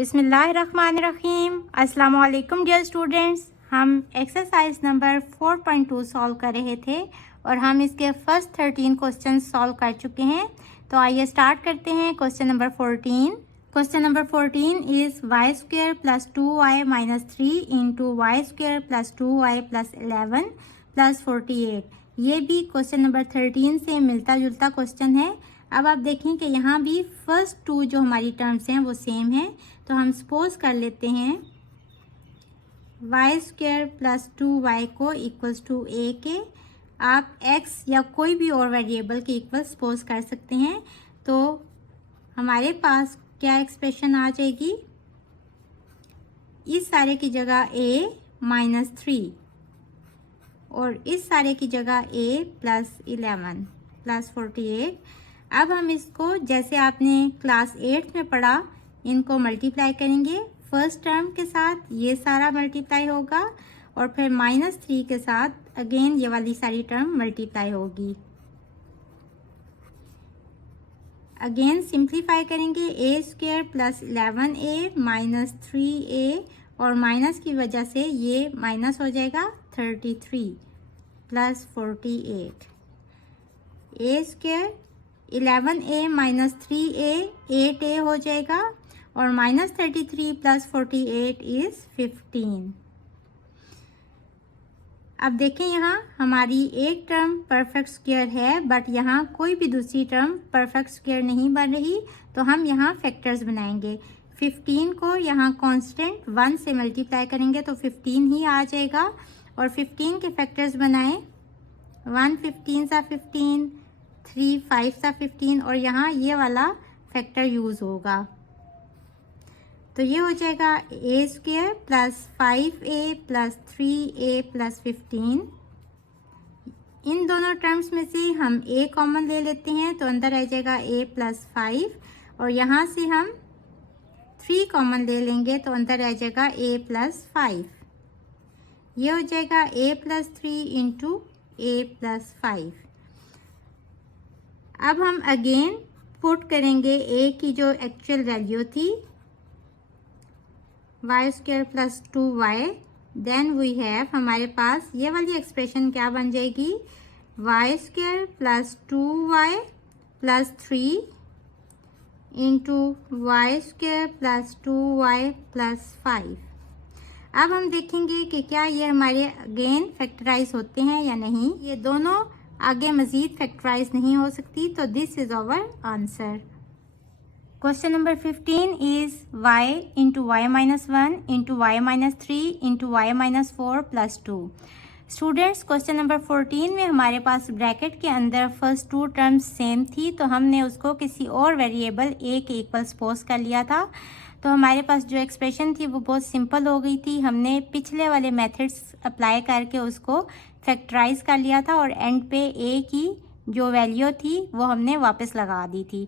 बिस्मिल्लाहिर्रहमानिर्रहीम। अस्सलाम वालेकुम डियर स्टूडेंट्स। हम एक्सरसाइज नंबर 4.2 सॉल्व कर रहे थे और हम इसके फर्स्ट 13 क्वेश्चन सॉल्व कर चुके हैं। तो आइए स्टार्ट करते हैं question number 14। Question number 14 is y square plus 2y minus 3 into y square plus 2y plus 11 plus 48। ये भी क्वेश्चन नंबर 13 से मिलता जुलता क्वेश्चन है। अब आप देखें कि यहाँ भी फर्स्ट टू जो हमारी टर्म्स हैं वो सेम है। तो हम सपोज कर लेते हैं वाई स्क्वेयर प्लस 2y को इक्वल्स टू a के आप x या कोई भी और वेरिएबल के इक्वल सपोज कर सकते हैं। तो हमारे पास क्या एक्सप्रेशन आ जाएगी, इस सारे की जगह a माइनस 3 और इस सारे की जगह a प्लस 11 प्लस 48। अब हम इसको जैसे आपने क्लास 8 में पढ़ा इनको मल्टीप्लाई करेंगे। फर्स्ट टर्म के साथ ये सारा मल्टीप्लाई होगा और फिर माइनस 3 के साथ अगेन ये वाली सारी टर्म मल्टीप्लाई होगी। अगेन सिंप्लीफाई करेंगे, a square plus 11a minus 3a और माइनस की वजह से ये माइनस हो जाएगा 33 plus 48। a square 11a minus 3a 8a हो जाएगा और माइनस 33 प्लस 48 इज़ 15। अब देखें यहाँ हमारी एक टर्म परफेक्ट स्क्वायर है बट यहाँ कोई भी दूसरी टर्म परफेक्ट स्क्वायर नहीं बन रही। तो हम यहाँ फैक्टर्स बनाएंगे। 15 को यहाँ कांस्टेंट 1 से मल्टीप्लाई करेंगे तो 15 ही आ जाएगा और 15 के फैक्टर्स बनाएं। 1 15 सा 15, 3 5 सा 15 और यहाँ ये वाला फैक्टर यूज़ होगा। तो ये हो जाएगा a square plus 5a plus 3a plus 15। इन दोनों टर्म्स में से हम a कॉमन ले लेते हैं तो अंदर आ जाएगा a प्लस 5 और यहाँ से हम 3 कॉमन ले लेंगे तो अंदर आ जाएगा a प्लस 5। ये हो जाएगा a plus 3 into a plus 5। अब हम अगेन पुट करेंगे a की जो एक्चुअल वैल्यू थी y square plus 2y, then we have हमारे पास ये वाली एक्सप्रेशन क्या बन जाएगी, y square plus 2y plus 3 into y square plus 2y plus 5। अब हम देखेंगे कि क्या ये हमारे अगेन फैक्टराइज होते हैं या नहीं। ये दोनों आगे मज़ीद फैक्टराइज नहीं हो सकती। तो this is our answer. Question number 15 is y into y minus 1 into y minus 3 into y minus 4 plus 2। Students question number 14 में हमारे पास ब्रैकेट के अंदर फर्स्ट टू टर्म्स सेम थी तो हमने उसको किसी और वेरिएबल a के इक्वल सपोज कर लिया था। तो हमारे पास जो एक्सप्रेशन थी वो बहुत सिंपल हो गई थी। हमने पिछले वाले मेथड्स अप्लाई करके उसको फैक्टराइज कर लिया था और एंड पे a की जो वैल्यू थी वो हमने वापस लगा दी थी।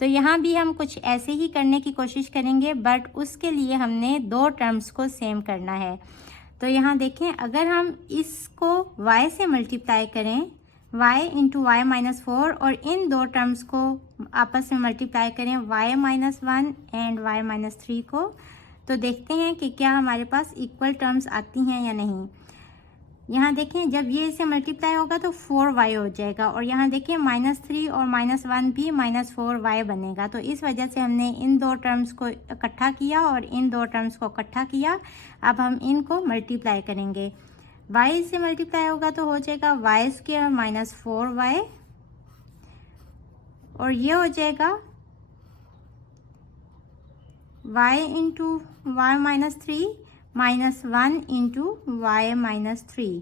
तो यहाँ भी हम कुछ ऐसे ही करने की कोशिश करेंगे बट उसके लिए हमने दो टर्म्स को सेम करना है। तो यहाँ देखें, अगर हम इसको y से मल्टीप्लाई करें y इंटू वाई माइनस 4 और इन दो टर्म्स को आपस में मल्टीप्लाई करें y minus 1 and y minus 3 को, तो देखते हैं कि क्या हमारे पास इक्वल टर्म्स आती हैं या नहीं। यहाँ देखें जब ये इसे मल्टीप्लाई होगा तो 4y हो जाएगा और यहाँ देखें माइनस 3 और माइनस 1 भी माइनस 4y बनेगा। तो इस वजह से हमने इन दो टर्म्स को इकट्ठा किया और इन दो टर्म्स को इकट्ठा किया। अब हम इनको मल्टीप्लाई करेंगे। y से मल्टीप्लाई होगा तो हो जाएगा वाई स्क्वेयर माइनस 4y और ये हो जाएगा y into y minus 3 minus 1 into y minus 3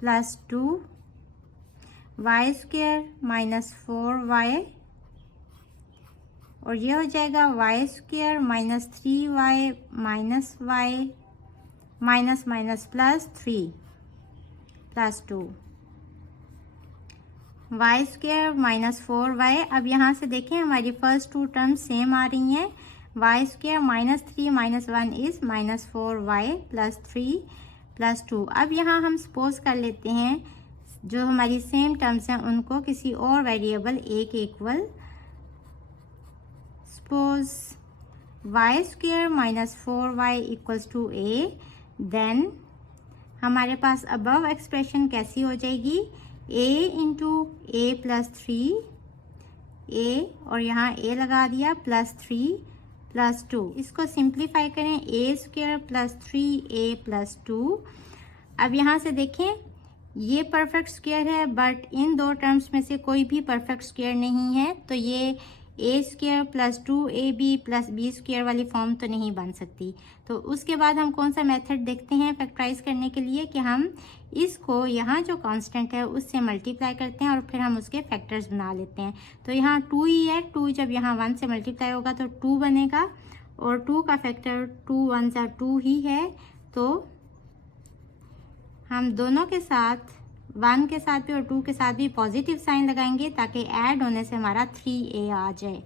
plus 2 y square minus 4y और ये हो जाएगा y square minus 3y minus y minus minus plus 3 plus 2 y square minus 4y। अब यहाँ से देखें हमारी फर्स्ट टू टर्म्स सेम आ रही हैं। Y square minus 3 minus 1 is minus 4y plus 3 plus 2। अब यहाँ हम सपोज कर लेते हैं जो हमारी सेम टर्म्स हैं उनको किसी और वेरिएबल a के equal. Suppose y square minus 4y equals to a, then हमारे पास अबव एक्सप्रेशन कैसी हो जाएगी, a into A plus 3a और यहाँ a लगा दिया प्लस 3 प्लस 2। इसको सिंप्लीफाई करें, a square plus 3a plus 2। अब यहाँ से देखें ये परफेक्ट स्क्वायर है, बट इन दो टर्म्स में से कोई भी परफेक्ट स्क्वायर नहीं है, तो ये a square plus 2ab plus b square वाली फॉर्म तो नहीं बन सकती। तो उसके बाद हम कौन सा मेथड देखते हैं फैक्टराइज करने के लिए, कि हम इसको यहाँ जो कांस्टेंट है उससे मल्टीप्लाई करते हैं और फिर हम उसके फैक्टर्स बना लेते हैं। तो यहाँ 2 ही है, 2 जब यहाँ 1 से मल्टीप्लाई होगा तो 2 बनेगा और 2 का फैक्टर 2 1 2 ही है। तो हम दोनों के साथ 1 के साथ भी और 2 के साथ भी पॉजिटिव साइन लगाएंगे ताकि ऐड होने से हमारा 3a आ जाए।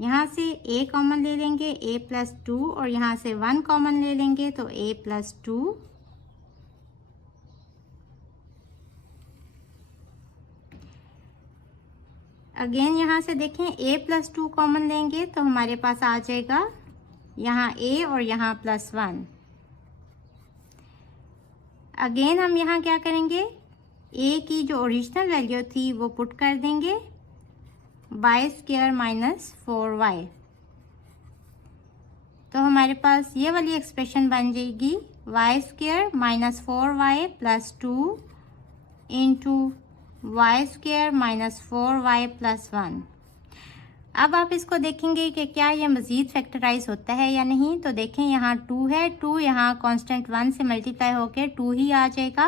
यहाँ से a कॉमन ले लेंगे, a प्लस 2 और यहाँ से 1 कॉमन ले लेंगे तो a प्लस 2। अगेन यहाँ से देखें a प्लस 2 कॉमन लेंगे तो हमारे पास आ जाएगा यहाँ a और यहाँ प्लस 1। अगेन हम यहाँ क्या करेंगे, a की जो ओरिजिनल वैल्यू थी वो पुट कर देंगे, वाई स्क्वायर माइनस 4y। तो हमारे पास ये वाली एक्सप्रेशन बन जाएगी y square minus 4y plus 2 into y square minus 4y plus 1। अब आप इसको देखेंगे कि क्या ये मज़ीद फैक्टराइज होता है या नहीं। तो देखें यहाँ 2 है, 2 यहाँ कांस्टेंट 1 से मल्टीप्लाई होकर 2 ही आ जाएगा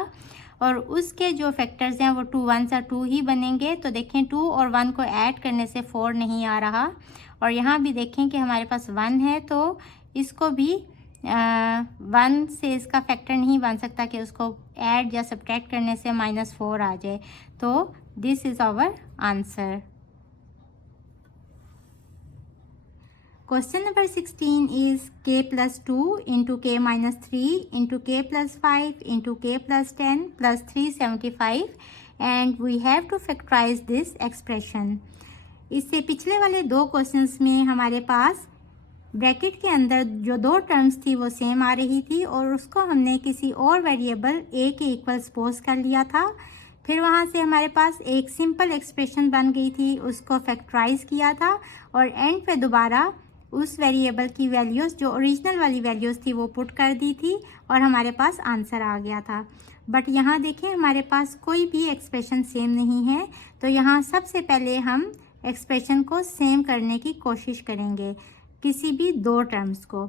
और उसके जो फैक्टर्स हैं वो 2 1 2 ही बनेंगे। तो देखें 2 और 1 को ऐड करने से 4 नहीं आ रहा और यहाँ भी देखें कि हमारे पास 1 है तो इसको भी 1 से इसका फैक्टर नहीं बन सकता कि उसको ऐड या सब्ट्रैक्ट करने से -4 आ जाए। तो this is our answer. Question number 16 is k plus 2 into k minus 3 into k plus 5 into k plus 10 plus 375 and we have to factorize this expression। इससे पिछले वाले दो क्वेश्चंस में हमारे पास ब्रैकेट के अंदर जो दो टर्म्स थी वो सेम आ रही थी और उसको हमने किसी और वेरिएबल a के इक्वल सपोज कर लिया था। फिर वहाँ से हमारे पास एक सिंपल एक्सप्रेशन बन गई थी, उसको फैक्टराइज किया था और एंड पे दोबारा उस वेरिएबल की वैल्यूज़ जो ओरिजिनल वाली वैल्यूज़ थी वो पुट कर दी थी और हमारे पास आंसर आ गया था। बट यहाँ देखें हमारे पास कोई भी एक्सप्रेशन सेम नहीं है, तो यहाँ सबसे पहले हम एक्सप्रेशन को सेम करने की कोशिश करेंगे किसी भी दो टर्म्स को।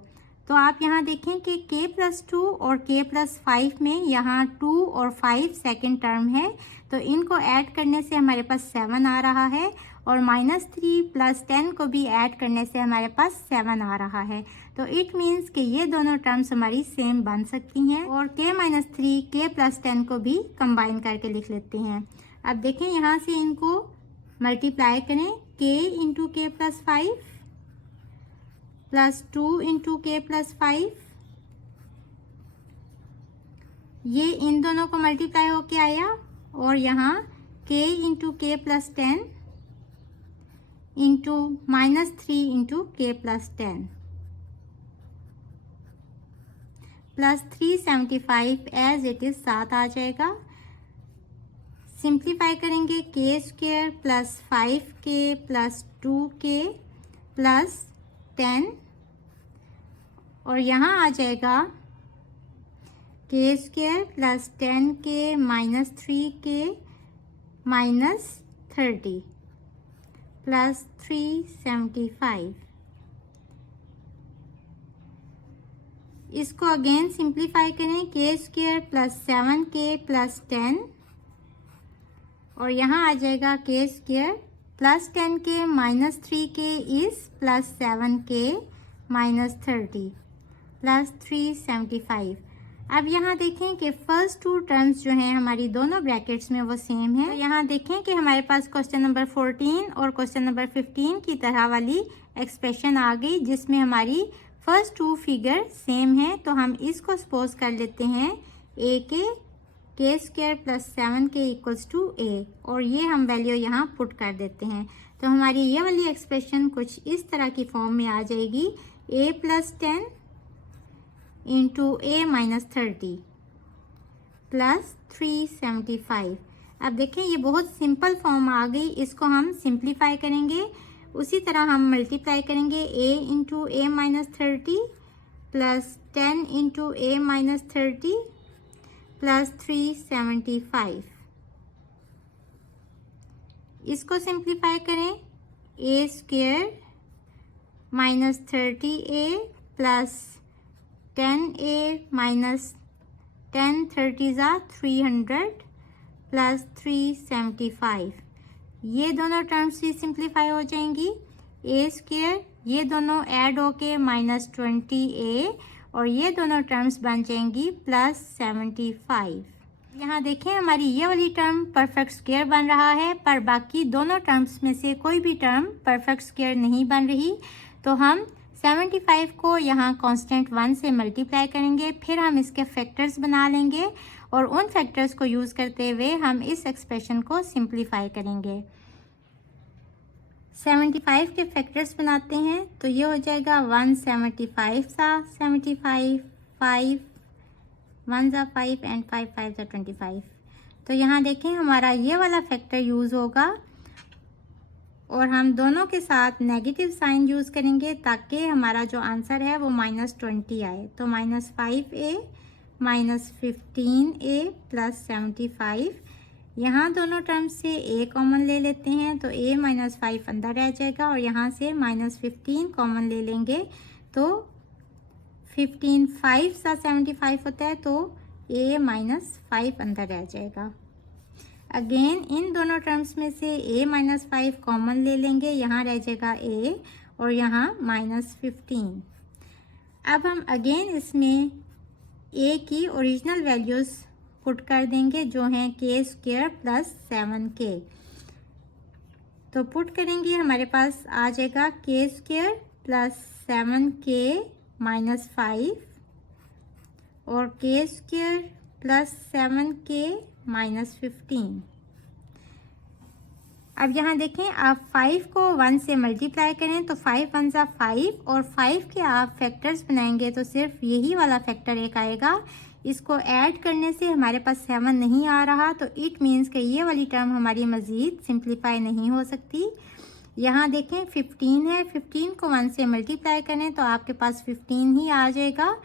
तो आप यहाँ देखें कि k प्लस 2 और k प्लस 5 में यहाँ 2 और 5 सेकेंड टर्म है, तो इनको ऐड करने से हमारे पास 7 आ रहा है और -3 प्लस 10 को भी ऐड करने से हमारे पास 7 आ रहा है। तो इट मीन्स कि ये दोनों टर्म्स हमारी सेम बन सकती हैं और k-3 k प्लस 10 को भी कंबाइन करके लिख लेते हैं। अब देखें यहाँ से इनको मल्टीप्लाई करें, k into k plus 5 plus 2 into k plus 5, ये इन दोनों को मल्टीप्लाई होके आया और यहाँ k into k plus 10 into -3 into k plus 10 plus 375 as it is 7 आ जाएगा। सिंप्लीफाई करेंगे k square plus 5k plus 2k plus 10 और यहाँ आ जाएगा k square plus 10k minus 3k minus 30 plus 375। इसको अगेन सिंप्लीफाई करें, k square plus 7k plus 10 और यहाँ आ जाएगा k square plus 10k minus 3k is plus 7k minus 30 plus 375। अब यहाँ देखें कि फर्स्ट टू टर्म्स जो हैं हमारी दोनों ब्रैकेट्स में वो सेम है। तो यहाँ देखें कि हमारे पास क्वेश्चन नंबर 14 और क्वेश्चन नंबर 15 की तरह वाली एक्सप्रेशन आ गई जिसमें हमारी फर्स्ट टू फिगर सेम है। तो हम इसको सपोज कर लेते हैं a के के square plus 7k equals to a, और ये हम वैल्यू यहाँ पुट कर देते हैं। तो हमारी ये वाली एक्सप्रेशन कुछ इस तरह की फॉर्म में आ जाएगी, a plus 10 into a minus 30 plus 375। अब देखें ये बहुत सिंपल फॉर्म आ गई, इसको हम सिंप्लीफाई करेंगे। उसी तरह हम मल्टीप्लाई करेंगे a into a minus 30 plus 10 into a minus 30 plus 375। इसको सिंप्लीफाई करें, a square minus 30a plus 10a minus 10 30 ज़ा 300 प्लस 375। ये दोनों टर्म्स भी सिंप्लीफाई हो जाएंगी। a स्क्वायर ये दोनों ऐड होके माइनस 20a, और ये दोनों टर्म्स बन जाएंगी प्लस 75। यहाँ देखें हमारी ये वाली टर्म परफेक्ट स्क्वायर बन रहा है, पर बाकी दोनों टर्म्स में से कोई भी टर्म परफेक्ट स्क्वायर नहीं बन रही। तो हम 75 को यहाँ कांस्टेंट 1 से मल्टीप्लाई करेंगे, फिर हम इसके फैक्टर्स बना लेंगे और उन फैक्टर्स को यूज़ करते हुए हम इस एक्सप्रेशन को सिंप्लीफाई करेंगे। 75 के फैक्टर्स बनाते हैं तो ये हो जाएगा 175 सा 75, 5 1 ज़ा 5 एंड 5 5 ज़ा 25। तो यहाँ देखें हमारा ये वाला फैक्टर यूज़ होगा और हम दोनों के साथ नेगेटिव साइन यूज़ करेंगे ताकि हमारा जो आंसर है वो -20 आए। तो -5a माइनस 15a प्लस 75। यहाँ दोनों टर्म्स से a कॉमन ले लेते हैं तो a माइनस 5 अंदर रह जाएगा, और यहाँ से -15 कॉमन ले लेंगे तो 15 5 सा 75 होता है, तो a माइनस 5 अंदर रह जाएगा। अगेन इन दोनों टर्म्स में से a माइनस 5 कॉमन ले लेंगे, यहाँ रह जाएगा a और यहाँ -15। अब हम अगेन इसमें a की ओरिजिनल वैल्यूज़ पुट कर देंगे जो हैं के स्क्वायर प्लस 7k। तो पुट करेंगे हमारे पास आ जाएगा के स्क्वायर प्लस 7k माइनस 5 और के स्क्वायर प्लस 7k माइनस 15। अब यहाँ देखें आप 5 को 1 से मल्टीप्लाई करें तो 5 1 ज़ा 5, और 5 के आप फैक्टर्स बनाएंगे तो सिर्फ यही वाला फैक्टर एक आएगा। इसको ऐड करने से हमारे पास 7 नहीं आ रहा, तो इट मीन्स कि ये वाली टर्म हमारी मज़ीद सिंप्लीफाई नहीं हो सकती। यहाँ देखें 15 है, 15 को 1 से मल्टीप्लाई करें तो आपके पास 15 ही आ जाएगा,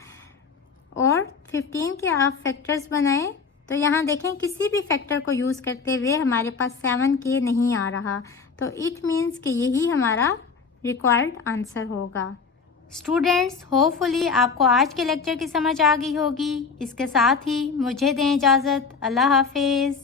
और 15 के आप फैक्टर्स बनाएं तो यहाँ देखें किसी भी फैक्टर को यूज़ करते हुए हमारे पास 7k नहीं आ रहा, तो इट मीन्स कि यही हमारा रिक्वायर्ड आंसर होगा। स्टूडेंट्स होपफुली आपको आज के लेक्चर की समझ आ गई होगी। इसके साथ ही मुझे दें इजाज़त। अल्लाह हाफिज़।